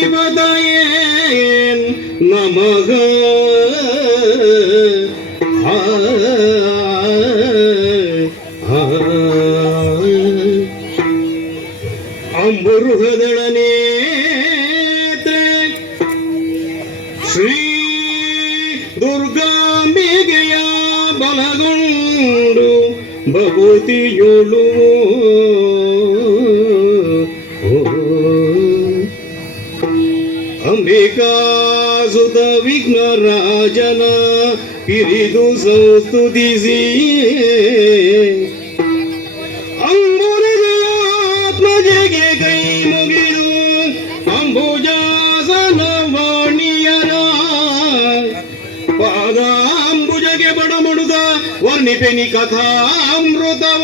ಶಿವದಯೇನ್ ನಮಗ ಅಂಬುರುಹದಳನೇ ಶ್ರೀ ದುರ್ಗಾಂಬಿಗೆಯ ಬಲಗೊಂಡು ಭಗವತಿಯೊಳು ಅಂಬಿಕಾಸುತ ವಿಘ್ನರಾಜನ ಹಿರಿದು ಸಂಸ್ತುತಿಸಿ ಅಂಬುರುಜಾತ್ಮಜೆಗೆ ಕೈ ಮುಗಿದು ಅಂಬುಜಾಸನ ವಾಣಿಯನ ಪಾದಾಂಬುಜಗೆ ಬಡಮಡುದ ವರ್ಣಿಪೆನಿ ಕಥಾಮೃತವ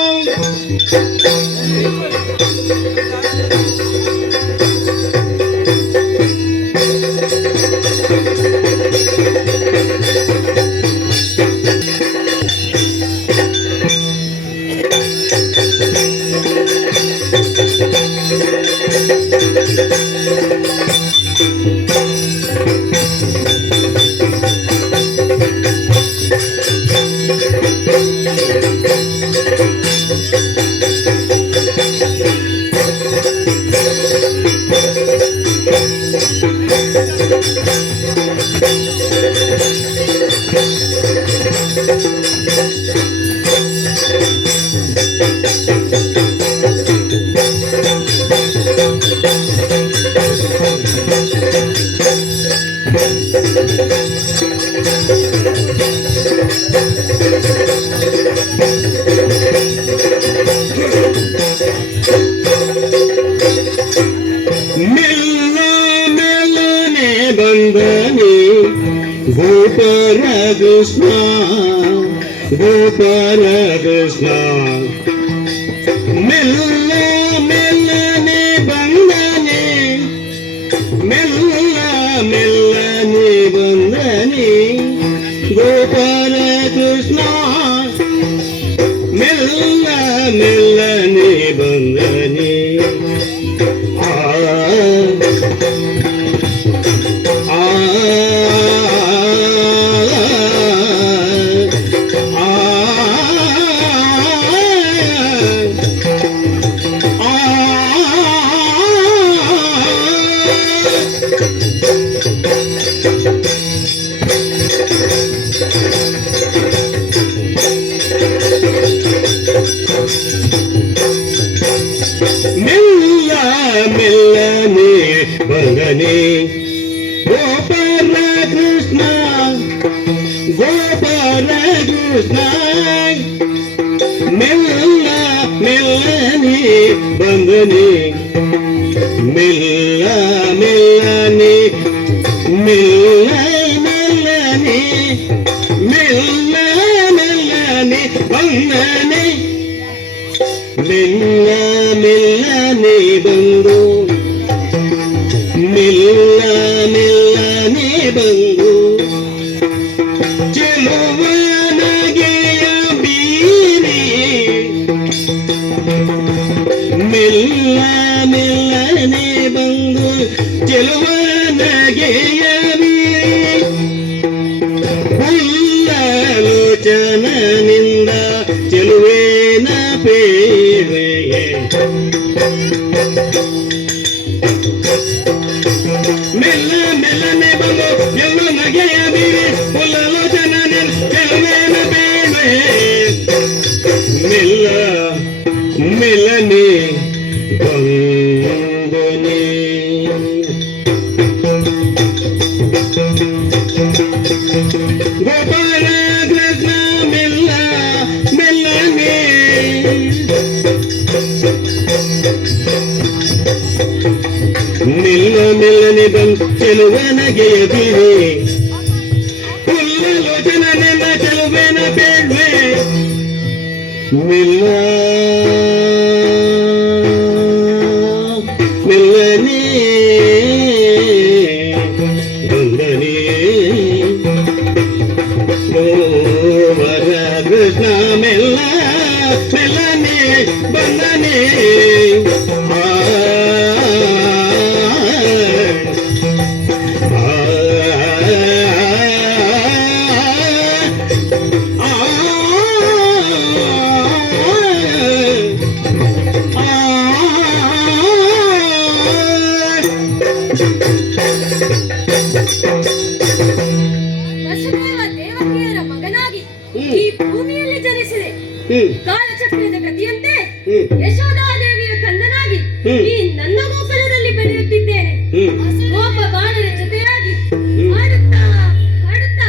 ಗೋಪಾಲ ಕೃಷ್ಣ ಗೋಪಾಲ ಕೃಷ್ಣ ಮೆಲ್ಲ ಮೆಲ್ಲನೆ ಬಂದನೆ ಮೆಲ್ಲ ಮೆಲ್ಲನೆ ಬಂದನೆ ಗೋಪಾಲ ಕೃಷ್ಣ ಮೆಲ್ಲ ಮೆಲ್ಲನೆ ಬಂದನೆ ಬಂದನೆ ಗೋಪಾಲ ಕೃಷ್ಣ ಗೋಪಾಲ ಕೃಷ್ಣ ಮೆಲ್ಲ ಮೆಲ್ಲನೆ ಬಂದನೆ ಮೆಲ್ಲ ಮೆಲ್ಲನೆ ಮೆಲ್ಲ ಮೆಲ್ಲನೆ ಮೆಲ್ಲ ಮೆಲ್ಲನೆ ಬಂದನೆ ಮೆಲ್ಲ ಮೆಲ್ಲನೆ ಬಂದು ಮೆಲ್ಲ ಮೆಲ್ಲನೆ ಬಂದು ಚೆಲುವನಗೆಯ ಬೀರಿ ಮೆಲ್ಲ ಮೆಲ್ಲನೆ ಬಂದು ಚೆಲುವನಗೆಯ ಬೀರಿ ಉಲ್ಲಲೋಚನನಿಂದ ಚೆಲುವೇನ ಪೇರೆಯೇ ಮೆಲ್ಲ ಮೆಲ್ಲನೆ ಬಂದು ಎಲ್ಲೋ ನಗೆಯ ಬೀರಿ ಉಲ್ಲಲೋಚನನೆ ಚೆಲುವೇನ ಬೇಳೆ ಮೆಲ್ಲ ಮೆಲ್ಲನೆ ಬಂದನೆ ಗೋಪಾಲ ಕೃಷ್ಣ ಮೆಲ್ಲ ಮೆಲ್ಲನೆ ಮೆಲ್ಲ ಮೆಲ್ಲನೆ ಬಂದು ಚೆಲುವನಗೆಯ ಬೀರಿ ಉಲ್ಲಲೋಚನನೆಲ್ಲ ಚೆಲುವೇನ ಬೇಡ್ವೆ ಮೆಲ್ಲ ಮೆಲ್ಲನೆ ಬಂದನೆ ಗೋವರ ಕೃಷ್ಣ ಮೆಲ್ಲ ಮೆಲ್ಲನೆ ಬಂದನೆ ನನ್ನ ಗೋಕುಲದಲ್ಲಿ ಬೆಳೆಯುತ್ತಿದ್ದೇನೆ. ಹ್ಮ್ ಗೋಪ ಬಾಲರ ಜೊತೆಯಾಗಿ ಹಾಡುತ್ತಾ ಹಾಡುತ್ತಾ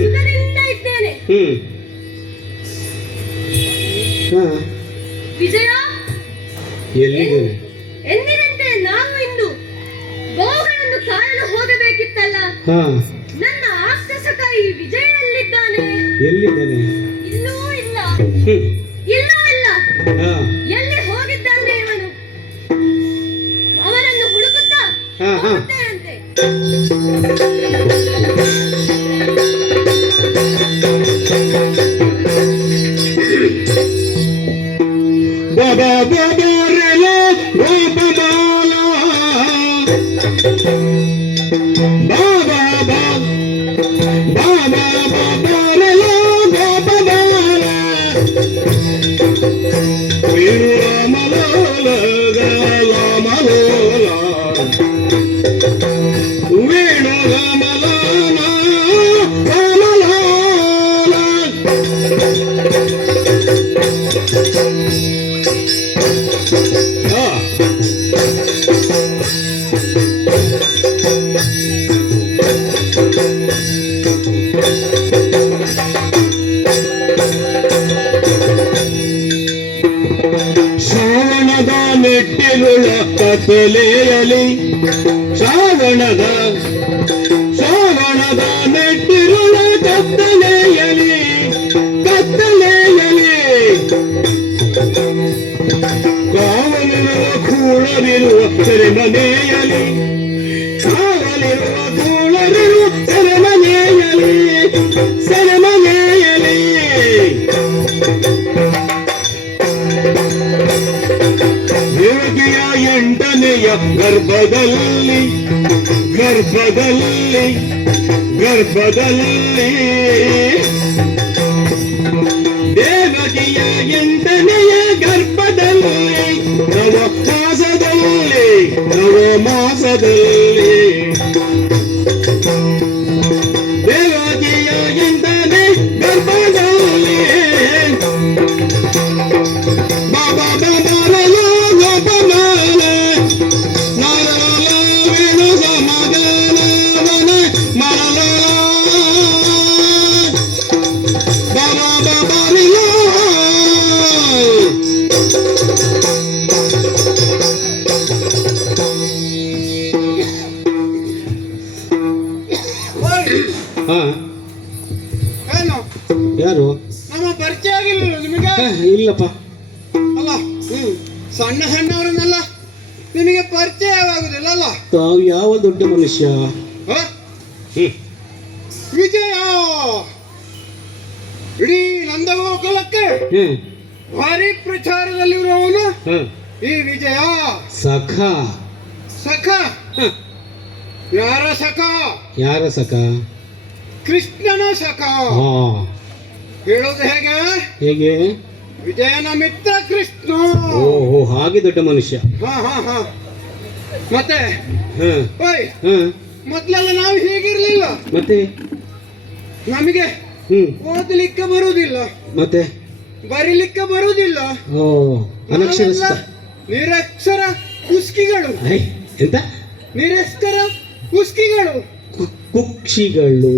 ಸುಖದಿಂದ ಇದ್ದೇನೆ. ಹಾ ವಿಜಯ, ಎಲ್ಲಿದ್ದೇನೆ? ಎಂದಿನಂತೆ ನಾವು ಇಂದು ಗೋಗಳನ್ನು ಕಾಯಲು ಹೋಗಬೇಕಿತ್ತಲ್ಲ. ಹಾ ನನ್ನ ಆಪ್ತ ಸಖ ಈ ವಿಜಯ ಎಲ್ಲಿದ್ದಾನೆ? ಎಲ್ಲಿದ್ದೇನೆ? ಇಲ್ಲೂ ಇಲ್ಲ, ಹ್ಮ್ ಇಲ್ಲೂ ಇಲ್ಲ. ಹಾ ಎಲ್ಲಿ ಹೋಗಿದ್ದಾನೆ ಇವನು? ಅವನನ್ನು ಹುಡುಕುತ್ತಾ ಹಾ ಹಾ ಹೋಗುತ್ತೇನಂತೆ. ಬಾಬಾ ಬಾಬಾ ರೇಲೋ ಗೋಪಮಾಲ ಬಾಬಾ ಬಾಬಾ ಬಾಬಾ ರೇಲೋ ಗೋಪಮಾಲ ವೀಣು ರಾಮಲೋಲ ರಾಮಲೋಲ ವೀಣು ರಾಮಲೋಲ ರಾಮಲೋಲ. ಶ್ರಾವಣದ ನೆಟ್ಟಿರುಳ ಕತ್ತಲೆಯಲಿ ಶ್ರಾವಣದ ನೆಟ್ಟಿರುಳ ಕತ್ತಲೆಯಲಿ ಕಾವಲಿರುವ ಕೂಳರಿರುವ ಸೆರೆಮನೆಯಲಿ ಕಾವಲಿರುವ ಕೂಳರಿರುವ ಸೆರೆಮನೆಯಲಿ ದೇವಕಿಯ 8ನೆಯ ಗರ್ಭದಲ್ಲಿ ದೇವಕಿಯ 8ನೆಯ ಗರ್ಭದಲ್ಲಿ ನವಮಾಸದಲ್ಲಿ ದೇವಕಿಯ 8ನೇ ಗರ್ಭದಲ್ಲಿ ಬಾಬಾ ಬಾಬಾರಲೋ ಗೋಪಮಾಲ ನಾರಲ ವೇಣು ಸಮಾಧಾನ ಮರಲ ಬಾಬಾ ಬಾಬಾರಿಲೋ. ಹಾ ಏನು ಯಾರು? ನಮ್ಮ ಪರಿಚಯ ಆಗಿಲ್ಲ ನಿಮಗೆ? ಇಲ್ಲಪ್ಪ. ಅಲ್ಲ ಸಣ್ಣ ಸಣ್ಣವರನ್ನೆಲ್ಲ ನಿನಗೆ ಪರಿಚಯವಾಗುದಿಲ್ಲ ಅಲ್ಲ? ತಾವು ಯಾವ ದೊಡ್ಡ ಮನುಷ್ಯ? ಹ? ವಿಜಯ ಇಡೀ ನಂದಗೋಕುಲಕ್ಕೆ ಭಾರಿ ಪ್ರಚಾರದಲ್ಲಿರುವವನು ಈ ವಿಜಯ. ಸಖ ಸಖ? ಯಾರ ಸಖ? ಯಾರ ಸಖ? ಕೃಷ್ಣನ ಸಖ. ಹೇಳೋದು ಹೇಗೆ? ವಿಜಯನ ಮಿತ್ರ ಕೃಷ್ಣ. ಓಹೋ, ಹಾಗೆ ದೊಡ್ಡ ಮನುಷ್ಯ. ಮತ್ತೆ ಮೊದ್ಲೆಲ್ಲ ನಾವು ಹೀಗಿರ್ಲಿಲ್ಲ. ಮತ್ತೆ ನಮಗೆ ಓದಲಿಕ್ಕೆ ಬರುವುದಿಲ್ಲ, ಮತ್ತೆ ಬರೀಲಿಕ್ಕೆ ಬರುವುದಿಲ್ಲ. ಅನಕ್ಷರಸ್ಥ, ನಿರಕ್ಷರ ಕುಸ್ಕಿಗಳು. ಎಂತ? ನಿರಕ್ಷರ ಕುಸ್ಕಿಗಳು, ಕುಕ್ಷಿಗಳು.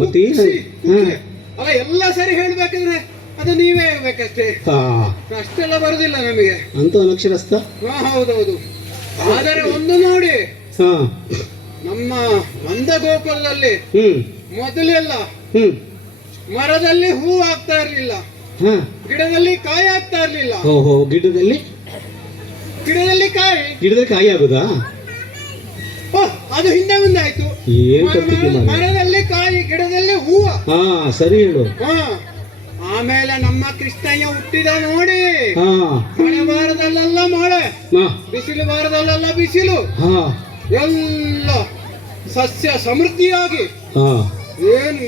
ಮತ್ತೆ ಅಲ್ಲ, ಎಲ್ಲ ಸರಿ ಹೇಳ್ಬೇಕಂದ್ರೆ ಅದು ನೀವೇ ಹೇಳ್ಬೇಕಷ್ಟೇ. ಅಷ್ಟೆಲ್ಲ ಬರುದಿಲ್ಲ ನಮಗೆ ಅಂತ ಅನಕ್ಷರಸ್ಥ. ಹೌದೌದು. ಆದರೆ ಒಂದು ನೋಡಿ, ನಮ್ಮ ನಂದಗೋಕುಲದಲ್ಲಿ ಮೊದಲೆಲ್ಲ ಮರದಲ್ಲಿ ಹೂ ಆಗ್ತಾ ಇರ್ಲಿಲ್ಲ, ಗಿಡದಲ್ಲಿ ಕಾಯಿ ಆಗ್ತಾ ಇರ್ಲಿಲ್ಲ. ಗಿಡದಲ್ಲಿ ಕಾಯಿ ಆಗುದಾ? ಅದು ಹಿಂದೆ ಮುಂದೆ ಆಯ್ತು. ಮರದಲ್ಲಿ ಕಾಯಿ, ಗಿಡದಲ್ಲಿ ಹೂವ. ಸರಿ ಹೇಳು. ಆಮೇಲೆ ನಮ್ಮ ಕೃಷ್ಣಯ್ಯ ಹುಟ್ಟಿದ ನೋಡಿ, ಮಳೆ ಬಾರದಲ್ಲೆಲ್ಲ ಮಳೆ, ಬಿಸಿಲು ಬಾರದಲ್ಲೆಲ್ಲ ಬಿಸಿಲು, ಎಲ್ಲ ಸಸ್ಯ ಸಮೃದ್ಧಿಯಾಗಿ ಏನು